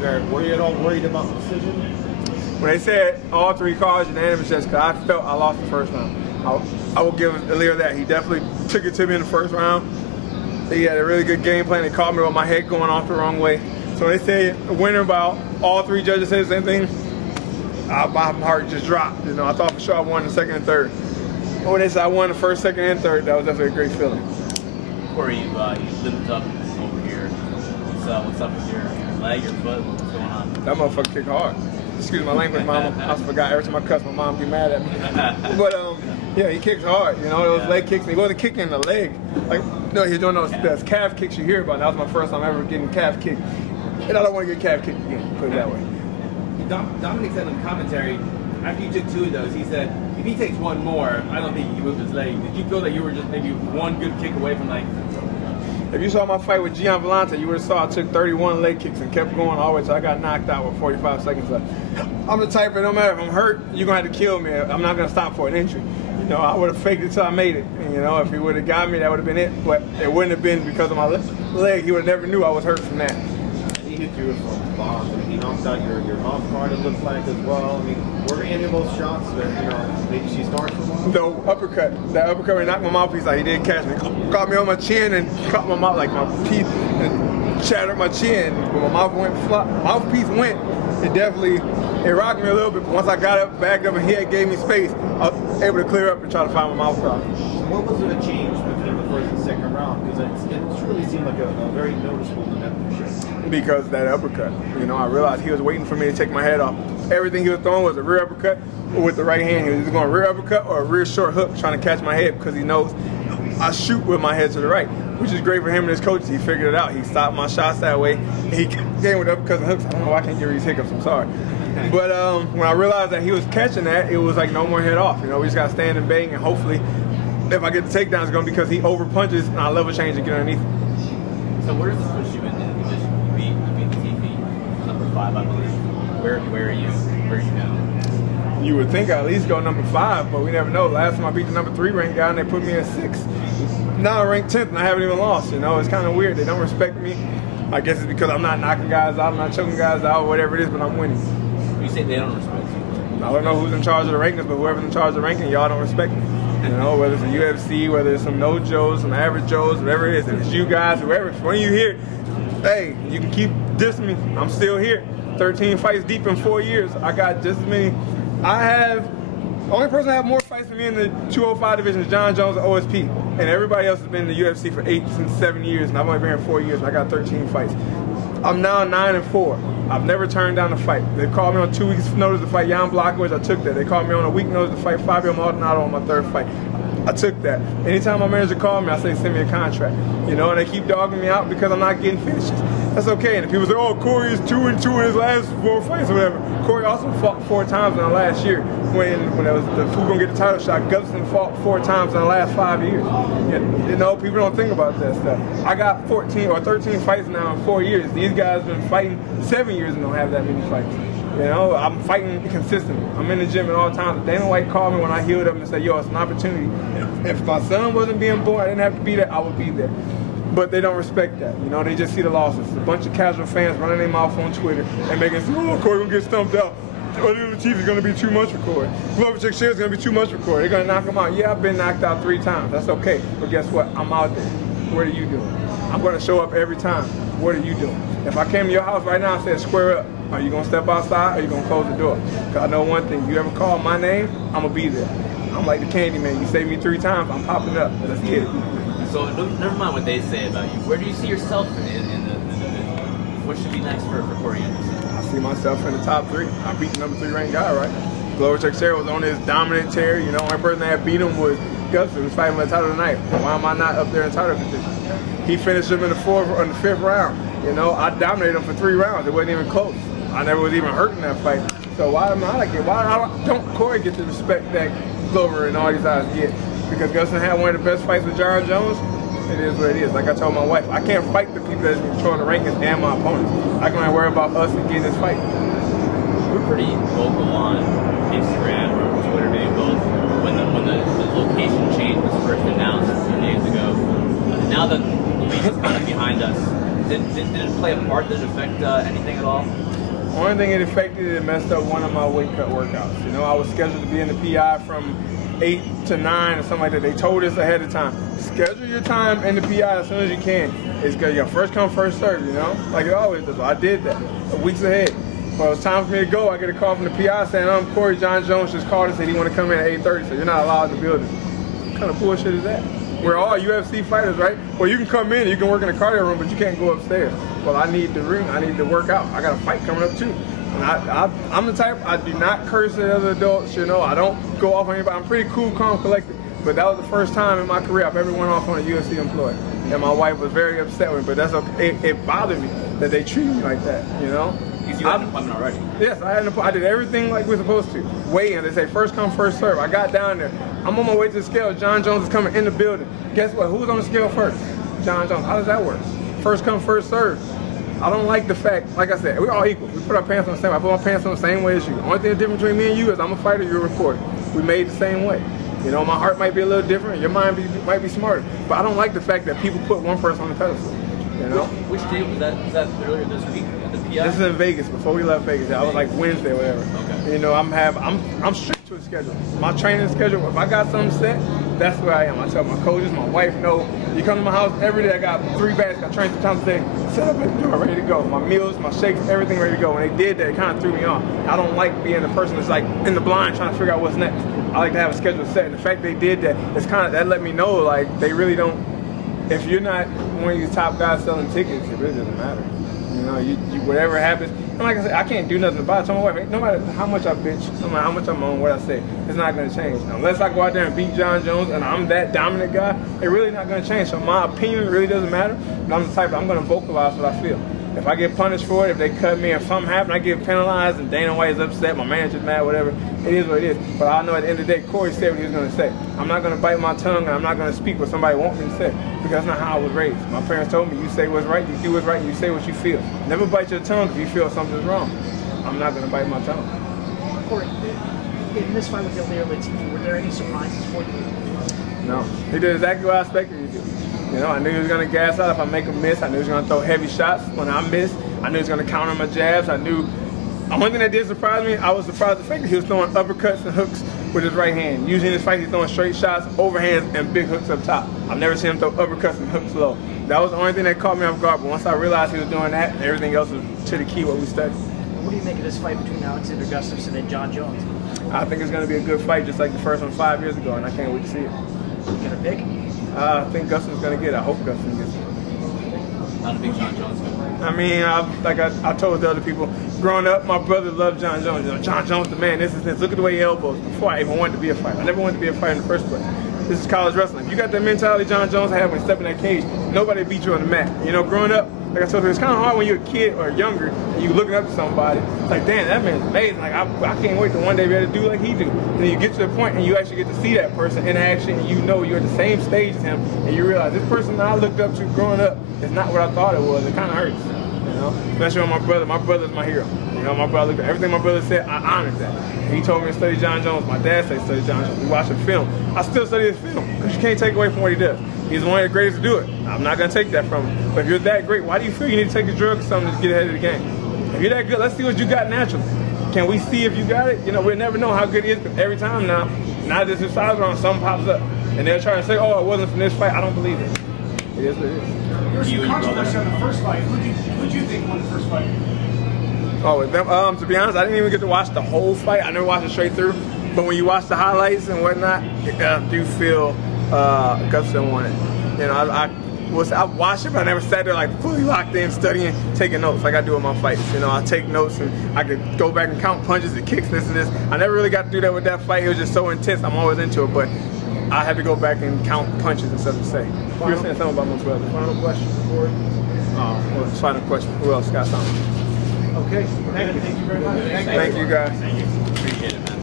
Were you at all worried about the decision? When they said all 3 cards unanimous, just because I felt I lost the first round. I will give Alir that. He definitely took it to me in the first round. He had a really good game plan. He caught me with my head going off the wrong way. So when they say a winner about all 3 judges say the same thing, my heart just dropped. You know, I thought for sure I won the second and third. But when they said I won the first, second, and third, that was definitely a great feeling. Corey, you limped up over here. What's up with your leg, your foot? What's going on? That motherfucker kick hard. Excuse my language, mama. I forgot. Every time I cuss, my mom get mad at me. But yeah, he kicks hard. You know, those leg kicks. He wasn't kicking in the leg. Like, no, he's doing those calf kicks you hear about. That was my first time ever getting calf kicked, and I don't want to get calf kicked again. Put it that way. Dominic said in the commentary, after you took 2 of those, he said, if he takes 1 more, I don't think he can move his leg. Did you feel that you were just maybe 1 good kick away from, like... If you saw my fight with Gian Vellante, you would have saw I took 31 leg kicks and kept going all the way till I got knocked out with 45 seconds left. I'm the type that no matter if I'm hurt, you're going to have to kill me. I'm not going to stop for an injury. You know, I would have faked it till I made it. And, you know, if he would have got me, that would have been it. But it wouldn't have been because of my leg. He would have never knew I was hurt from that. He hit you with some bombs. I mean, he knocked out your mouth guard, it looks like, as well. I mean, were any of those shots that, you know, maybe she started from? The uppercut. That uppercut, when he knocked my mouthpiece out, he did catch me. Caught me on my chin and caught my mouth, like my teeth, and shattered my chin. When my mouth went flop, mouthpiece went, it rocked me a little bit, but once I got up, backed up, and he gave me space, I was able to clear up and try to find my mouth guard. What was the change between the first and second round? Because it truly seemed like a very noticeable shift. Because of that uppercut. You know, I realized he was waiting for me to take my head off. Everything he was throwing was a rear uppercut or with the right hand. He was either going rear uppercut or a rear short hook trying to catch my head because he knows I shoot with my head to the right, which is great for him and his coaches. He figured it out. He stopped my shots that way. He came with uppercuts and hooks. I don't know why I can't get these hiccups. I'm sorry. But when I realized that he was catching that, it was like no more head off. You know, we just got to stand and bang, and hopefully if I get the takedown, it's going to be because he over punches and I level change and get underneath him. So where does this push you in the division? You beat the TV, number 5, I believe. Where are you? Where are you now? You would think I'd at least go number 5, but we never know. Last time I beat the number 3 ranked guy and they put me at 6. Now I'm ranked 10th and I haven't even lost. You know, it's kind of weird. They don't respect me. I guess it's because I'm not knocking guys out, I'm not choking guys out, whatever it is, but I'm winning. You say they don't respect you? I don't know who's in charge of the rankings, but whoever's in charge of the ranking, y'all don't respect me. You know, whether it's a UFC, whether it's some no Joes, some average Joes, whatever it is, if it's you guys, whoever, when you here, hey, you can keep dissing me. I'm still here. 13 fights deep in 4 years. I got just as many. The only person that have more fights than me in the 205 division is John Jones and OSP. And everybody else has been in the UFC for 8 and 7 years, and I've only been here 4 years, and I got 13 fights. I'm now 9-4. I've never turned down a fight. They called me on 2 weeks' notice to fight Jan Blachowicz. I took that. They called me on a week notice to fight Fabio Maldonado on my 3rd fight. I took that. Anytime my manager called me, I say, send me a contract. You know, and they keep dogging me out because I'm not getting finishes. That's okay. And if people say, oh, Corey is 2-2 in his last 4 fights or whatever. Corey also fought 4 times in the last year when it was the who gonna get the title shot. Gustafsson fought 4 times in the last 5 years. You know, people don't think about that stuff. I got 14 or 13 fights now in 4 years. These guys have been fighting 7 years and don't have that many fights. You know, I'm fighting consistently. I'm in the gym at all times. Dana White called me when I healed up and said, yo, it's an opportunity. If my son wasn't being born, I didn't have to be there, I would be there. But they don't respect that. You know, they just see the losses. A bunch of casual fans running their mouth on Twitter and making say, oh, Corey gonna get stumped out. The Chief is gonna be too much for Corey. Glover Teixeira is gonna be too much for Corey. They're gonna knock him out. Yeah, I've been knocked out 3 times. That's okay. But guess what? I'm out there. What are you doing? I'm gonna show up every time. What are you doing? If I came to your house right now and said, square up, are you gonna step outside or are you gonna close the door? Because I know one thing, you ever call my name, I'm gonna be there. I'm like the candy man. You save me 3 times, I'm popping up. Let's get it. So never mind what they say about you. Where do you see yourself in the division? What should be next for Corey Anderson? I see myself in the top 3. I beat the number 3 ranked guy, right? Glover Teixeira was on his dominant tear. You know, one person that beat him was Gustafsson, who was fighting for the title tonight. Why am I not up there in title position? He finished him in the 4th or in the 5th round. You know, I dominated him for 3 rounds. It wasn't even close. I never was even hurt in that fight. So why am I like it? Why don't Corey get the respect that Glover and all these guys get? Because Gustafsson had one of the best fights with John Jones. It is what it is. Like I told my wife, I can't fight the people that's controlling the rankings and my opponents. I can only worry about us and getting this fight. We're pretty vocal on Instagram or Twitter, maybe both, when the location change was first announced a few days ago. Now that the week is kind of behind us, did it play a part? Did it affect anything at all? Only thing it affected, it messed up one of my weight cut workouts. You know, I was scheduled to be in the PI from 8 to 9 or something like that. They told us ahead of time, schedule your time in the PI as soon as you can. It's good. You got first come, first serve, you know, like it always does. So I did that weeks ahead. When it was time for me to go, I get a call from the PI saying, Corey, John Jones just called and said he want to come in at 8:30, so you're not allowed in the building. What kind of bullshit is that? We're all UFC fighters, right? Well, you can come in, you can work in the cardio room, but you can't go upstairs. Well, I need the ring, I need to work out. I got a fight coming up too. And I'm the type, I do not curse at other adults, you know, I don't go off on anybody. I'm pretty cool, calm, collected. But that was the first time in my career I've ever went off on a UFC employee. And my wife was very upset with me, but that's okay. It bothered me that they treated me like that, you know? You had an appointment already? Yes, I had an appointment. I did everything like we're supposed to. Weigh in, they say first come, first serve. I got down there. I'm on my way to the scale. John Jones is coming in the building. Guess what? Who's on the scale first? John Jones. How does that work? First come, first serve. I don't like the fact, like I said, we're all equal. We put our pants on the same way. I put my pants on the same way as you. The only thing that's different between me and you is I'm a fighter, you're a reporter. We made the same way. You know, my heart might be a little different, your mind might be smarter. But I don't like the fact that people put one person on the pedestal. You know? Which day was that? Was that earlier this week? At the PI? This is in Vegas, before we left Vegas. I was like Wednesday or whatever. Okay. You know, I'm strict to a schedule. My training schedule, if I got something set, that's where I am. I tell my coaches, my wife, no, you come to my house every day, I got 3 bags, I train 3 times a day, set up at the door, ready to go. My meals, my shakes, everything ready to go. When they did that, it kind of threw me off. I don't like being the person that's like in the blind trying to figure out what's next. I like to have a schedule set, and the fact they did that, it's kind of, that let me know, like, they really don't, if you're not one of these top guys selling tickets, it really doesn't matter. You know, you whatever happens. And like I said, I can't do nothing about it. So my wife, no matter how much I bitch, no matter how much I'm on, what I say, it's not going to change. Unless I go out there and beat John Jones and I'm that dominant guy, it's really not going to change. So my opinion really doesn't matter. But I'm the type, I'm going to vocalize what I feel. If I get punished for it, if they cut me, if something happens, I get penalized and Dana White is upset, my manager's mad, whatever, it is what it is. But I know at the end of the day, Corey said what he was going to say. I'm not going to bite my tongue and I'm not going to speak what somebody wants me to say, because that's not how I was raised. My parents told me, you say what's right, you do what's right, and you say what you feel. Never bite your tongue if you feel something's wrong. I'm not going to bite my tongue. Corey, in this fight with Ilya Latifi, were there any surprises for you? No. He did exactly what I expected him to do. You know, I knew he was going to gas out if I make a miss. I knew he was going to throw heavy shots when I missed. I knew he was going to counter my jabs. I knew. The only thing that did surprise me, I was surprised the fact that he was throwing uppercuts and hooks with his right hand. Usually in this fight, he's throwing straight shots, overhands, and big hooks up top. I've never seen him throw uppercuts and hooks low. That was the only thing that caught me off guard. But once I realized he was doing that, everything else was to the key what we studied. What do you make of this fight between Alexander Gustafsson and John Jones? I think it's going to be a good fight, just like the first one 5 years ago, and I can't wait to see it. You gonna pick? I think Gustafsson's going to get it. I hope Gustafsson gets it. Not a big John Jones fan. I mean, I told the other people, growing up, my brother loved John Jones. You know, John Jones, the man, this is this. Look at the way he elbows. Before I even wanted to be a fighter. I never wanted to be a fighter in the first place. This is college wrestling. If you got that mentality John Jones had when he stepped in that cage, nobody beat you on the mat. You know, growing up, like I told you, it's kind of hard when you're a kid or younger and you're looking up to somebody. It's like, damn, that man's amazing. Like, I can't wait to one day be able to do like he do. And then you get to the point and you actually get to see that person in action, and you know you're at the same stage as him, and you realize this person that I looked up to growing up is not what I thought it was. It kind of hurts, you know? Especially with my brother. My brother's my hero. You know, my brother, everything my brother said, I honored that. And he told me to study John Jones. My dad said study John Jones. We watched a film. I still study his film, because you can't take away from what he does. He's one of the greatest to do it. I'm not going to take that from him. But if you're that great, why do you feel you need to take a drug or something to get ahead of the game? If you're that good, let's see what you got naturally. Can we see if you got it? You know, we'll never know how good he is, because every time now this is size wrong, something pops up. And they'll try to say, oh, it wasn't from this fight. I don't believe it. It is what it is. There was some controversy on the first fight. Who'd you think won the first fight? Oh, with them, to be honest, I didn't even get to watch the whole fight. I never watched it straight through. But when you watch the highlights and whatnot, I do feel Gustafsson won it. You know, I watched it, but I never sat there like fully locked in, studying, taking notes like I do with my fights. You know, I take notes and I could go back and count punches and kicks, this and this. I never really got to do that with that fight. It was just so intense. I'm always into it, but I had to go back and count punches and stuff to say. You were saying something about my brother. Final question, Corey. Well, final question. Who else got something? Okay. Thank you very much. Thank you, guys. Thank you. Appreciate it.